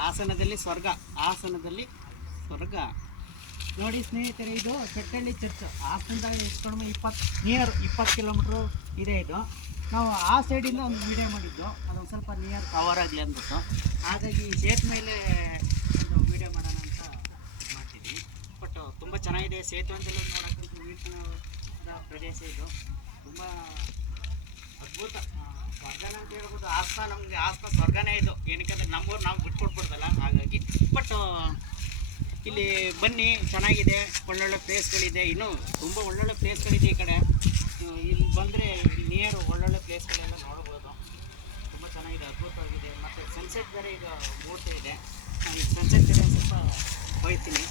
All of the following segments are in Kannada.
ಹಾಸನದಲ್ಲಿ ಸ್ವರ್ಗ, ಹಾಸನದಲ್ಲಿ ಸ್ವರ್ಗ. ನೋಡಿ ಸ್ನೇಹಿತರೆ, ಇದು ಚಟ್ಟಳ್ಳಿ ಚರ್ಚ್. ಹಾಸನದಿಂದ ಇಸ್ಕೊಂಡು 20 ಕಿಲೋಮೀಟ್ರು ಇದೆ. ಇದು ನಾವು ಆ ಸೈಡಿಂದ ಒಂದು ವಿಡಿಯೋ ಮಾಡಿದ್ದು, ಅದೊಂದು ಸ್ವಲ್ಪ ನಿಯರ್ ಕವರ್ ಆಗಲಿ ಅಂದ್ಬಿಟ್ಟು. ಹಾಗಾಗಿ ಸೇತುವೆ ಮೇಲೆ ಒಂದು ವಿಡಿಯೋ ಮಾಡೋಣ ಅಂತ ಮಾಡ್ತಿದ್ವಿ. ಬಟ್ ತುಂಬ ಚೆನ್ನಾಗಿದೆ. ಸೇತುವೆ ಅಂತೆಲ್ಲ ನೋಡೋಕ್ಕಂತೂ ವೀಕ್ಷಣದ ಪ್ರದೇಶ ಇದು. ತುಂಬ ಅದ್ಭುತ ಸ್ವರ್ಗನ ಅಂತ ಹೇಳ್ಬೋದು. ಹಾಸನ ನಮಗೆ ಹಾಸನ ಸ್ವರ್ಗನೇ ಇದು. ಏನಕ್ಕಂದ್ರೆ ನಮ್ಮೂರು ನಾವು ಬಿಟ್ಕೊಟ್ಬಿಡ್ತಲ್ಲ, ಹಾಗಾಗಿ. ಬಟ್ ಇಲ್ಲಿ ಬನ್ನಿ, ಚೆನ್ನಾಗಿದೆ, ಒಳ್ಳೊಳ್ಳೆ ಪ್ಲೇಸ್ಗಳಿದೆ. ಇನ್ನೂ ತುಂಬ ಒಳ್ಳೊಳ್ಳೆ ಪ್ಲೇಸ್ಗಳಿದೆ ಈ ಕಡೆ. ಇಲ್ಲಿ ಬಂದರೆ ನಿಯರ್ ಒಳ್ಳೊಳ್ಳೆ ಪ್ಲೇಸ್ಗಳೆಲ್ಲ ನೋಡ್ಬೋದು. ತುಂಬ ಚೆನ್ನಾಗಿದೆ, ಅದ್ಭುತವಾಗಿದೆ. ಮತ್ತು ಸನ್ಸೆಟ್ ಬೇರೆ ಈಗ ಮೂಡ್ತಾ ಇದೆ. ನಾನು ಈಗ ಸನ್ಸೆಟ್ ಬೇರೆ ಸ್ವಲ್ಪ ಹೋಗ್ತೀನಿ.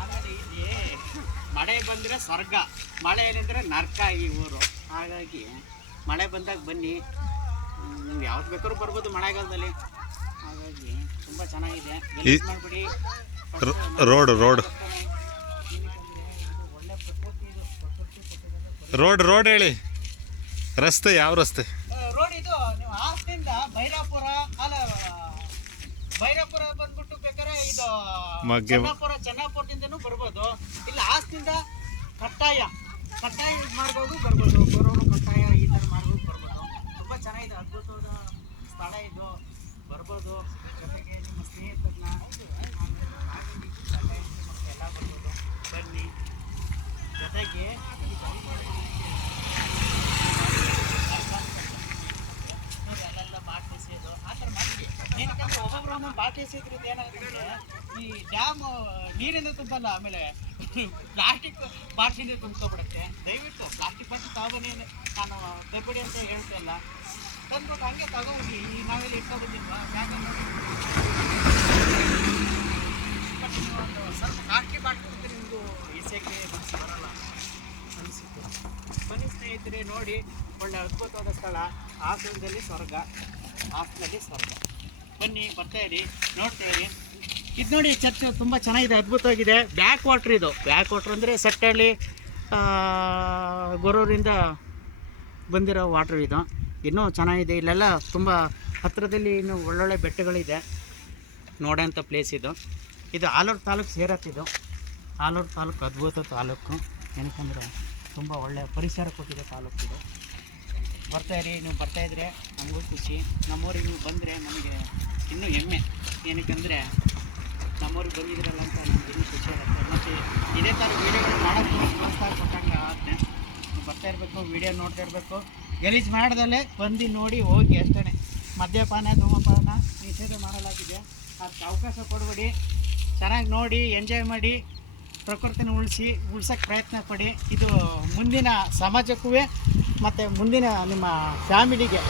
ಆಮೇಲೆ ಇಲ್ಲಿ ಮಳೆ ಬಂದರೆ ಸ್ವರ್ಗ, ಮಳೆ ಏನಿದ್ರೆ ನರ್ಕ ಈ ಊರು. ಹಾಗಾಗಿ ಮಳೆ ಬಂದಾಗ ಬನ್ನಿ, ನೀವು ಯಾವ್ದು ಬೇಕಾದ್ರೂ ಬರ್ಬೋದು ಮಳೆಗಾಲದಲ್ಲಿ. ಹಾಗಾಗಿ ತುಂಬ ಚೆನ್ನಾಗಿದೆ. ಮಾಡಿಬಿಡಿ. ರೋಡ್ ಒಳ್ಳೆ ಪ್ರಕೃತಿ ರೋಡ್ ಹೇಳಿ. ರಸ್ತೆ ಯಾವ ರಸ್ತೆ? ರೋಡ್ ಇದು ನೀವು ಹಾಸನದಿಂದ ಭೈರಪುರ ಬಂದ್ಬಿಟ್ಟು ಬೇಕಾದ್ರೆ ಇದು ಚೆನ್ನಾಪುರದಿಂದನೂ ಬರ್ಬೋದು. ಇಲ್ಲ ಹಾಸನದಿಂದ ಕಟ್ಟಾಯ ಮಾರ್ಗವು ಬರ್ಬೋದು. ಬರೋರು ಕಟ್ಟಾಯ ಈ ಥರ ಮಾರ್ಗವು ಬರ್ಬೋದು. ತುಂಬ ಚೆನ್ನಾಗಿದೆ, ಅದ್ಭುತವಾದ ಸ್ಥಳ ಇದು. ಬರ್ಬೋದು. ಜೊತೆಗೆ ನಿಮ್ಮ ಸ್ನೇಹಿತರನ್ನ ಎಲ್ಲ ಬರ್ಬೋದು. ಬನ್ನಿ. ಜೊತೆಗೆ ಅಲ್ಲೆಲ್ಲ ಬಾಟ್ಲಿ ಎಸೆಯೋದು ಆ ಥರ ಮಾಡಿ. ಏನಕ್ಕಂದ್ರೆ ಒಬ್ಬೊಬ್ರು ಒಂದೊಂದು ಬಾಟ್ಲಿ ಎಸೆಯೋದ್ರಿಂದ ಏನಾಗುತ್ತೆ, ಈ ಡ್ಯಾಮು ನೀರಿಂದ ತುಂಬಲ್ಲ, ಆಮೇಲೆ ಪ್ಲಾಸ್ಟಿಕ್ ಬಾಟ್ಲಿಂದ ತುಂಬ್ಕೊಬಿಡುತ್ತೆ. ದಯವಿಟ್ಟು ಪ್ಲಾಸ್ಟಿಕ್ ಬಾಟ್ಲಿ ತಗೊಬನ್ನಿ. ನಾನು ದಬ್ಬಡಿ ಅಂತ ಹೇಳ್ತಾ ಇಲ್ಲ, ತಂದ್ಬಿಟ್ಟು ಹಂಗೆ ತಗೋಬಿಡಿ. ಈ ನಾವೆಲ್ಲ ಇಟ್ಕೊಬಂದಿಲ್ವಾ ಯಾಕಂದ್ರೆ ಬಟ್ ನೀವು ಒಂದು ಸ್ವಲ್ಪ ಪ್ಲಾಸ್ಟಿಕ್ ಬಾಟ್ಲಿ ನಿಮಗೂ ಎಸೆಯೋಕ್ಕೆ ಮನಸ್ಸು ಬರೋಲ್ಲ ಅನಿಸುತ್ತೆ. ಬನ್ನಿ ಸ್ನೇಹಿತರೆ, ನೋಡಿ, ಒಳ್ಳೆ ಅದ್ಭುತವಾದ ಸ್ಥಳ. ಹಾಸನದಲ್ಲಿ ಸ್ವರ್ಗ, ಹಾಸನದಲ್ಲಿ ಸ್ವರ್ಗ. ಬನ್ನಿ, ಬರ್ತಾಯಿರಿ, ನೋಡ್ತಾಯಿರಿ. ಇದು ನೋಡಿ, ಚರ್ಚ್ ತುಂಬ ಚೆನ್ನಾಗಿದೆ, ಅದ್ಭುತವಾಗಿದೆ. ಬ್ಯಾಕ್ ವಾಟ್ರ್ ಇದು. ಬ್ಯಾಕ್ ವಾಟ್ರ್ ಅಂದರೆ ಸಟ್ಟಳ್ಳಿ ಗೊರೂರಿಂದ ಬಂದಿರೋ ವಾಟ್ರ್ ಇದು. ಇನ್ನೂ ಚೆನ್ನಾಗಿದೆ. ಇಲ್ಲೆಲ್ಲ ತುಂಬ ಹತ್ತಿರದಲ್ಲಿ ಇನ್ನೂ ಒಳ್ಳೊಳ್ಳೆ ಬೆಟ್ಟಗಳಿದೆ, ನೋಡೋಂಥ ಪ್ಲೇಸ್ ಇದು. ಇದು ಆಲೂರು ತಾಲೂಕು ಸೇರತ್ತಿದು. ಆಲೂರು ತಾಲೂಕು ಅದ್ಭುತ ತಾಲೂಕು. ಏನಕ್ಕಂದ್ರೆ ತುಂಬ ಒಳ್ಳೆಯ ಪರಿಸರ ಕೊಟ್ಟಿದೆ ತಾಲೂಕು ಇದು. ಬರ್ತಾಯಿರಿ, ನೀವು ಬರ್ತಾಯಿದ್ರೆ ನಮಗೂ ಖುಷಿ. ನಮ್ಮೂರಿಗೆ ನೀವು ಬಂದರೆ ನಮಗೆ ಇನ್ನೂ ಹೆಮ್ಮೆ. ಏನಕ್ಕಂದರೆ ನಮ್ಮೂರಿಗೆ ಬಂದಿದ್ದೀರಲ್ಲ ಅಂತ ನಮ್ಗೆ ಇನ್ನೂ ಖುಷಿ ಆಗುತ್ತೆ. ಮತ್ತು ಇದೇ ಥರ ವೀಡಿಯೋಗಳು ಮಾಡೋಕ್ಕೆ ಪ್ರೋತ್ಸಾಹ ಕೊಟ್ಟಂಗೆ ಆಗುತ್ತೆ. ನೀವು ಬರ್ತಾ ಇರಬೇಕು, ವೀಡಿಯೋ ನೋಡ್ತಾ ಇರಬೇಕು. ಗಲೀಜು ಮಾಡ್ದಲ್ಲೇ ಬಂದು ನೋಡಿ ಹೋಗಿ ಅಷ್ಟೇ. ಮದ್ಯಪಾನ ಧೂಮಪಾನ ನಿಷೇಧ ಮಾಡಲಾಗಿದೆ. ಅದಕ್ಕೆ ಅವಕಾಶ ಕೊಡಬೇಡಿ. ಚೆನ್ನಾಗಿ ನೋಡಿ, ಎಂಜಾಯ್ ಮಾಡಿ, ಪ್ರಕೃತಿನ ಉಳ್ಸೋಕ್ಕೆ ಪ್ರಯತ್ನ ಪಡಿ. ಇದು ಮುಂದಿನ ಸಮಾಜಕ್ಕೂ ಮತ್ತು ಮುಂದಿನ ನಿಮ್ಮ ಫ್ಯಾಮಿಲಿಗೆ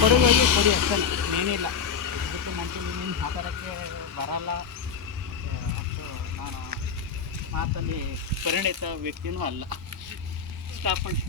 ಕೊಡುವಾಗಿ ಕೊಡಿ ಅಷ್ಟೇ, ಏನಿಲ್ಲ. ಇದಕ್ಕೆ ಮಂಚೂರಿ ಮಾತಾಡೋಕ್ಕೆ ಬರಲ್ಲ. ಅಷ್ಟು ನಾನು ಮಾತಲ್ಲಿ ಪರಿಣಿತ ವ್ಯಕ್ತಿಯೂ ಅಲ್ಲ. ಸ್ಟಾಪ್ ಮಾಡಿ.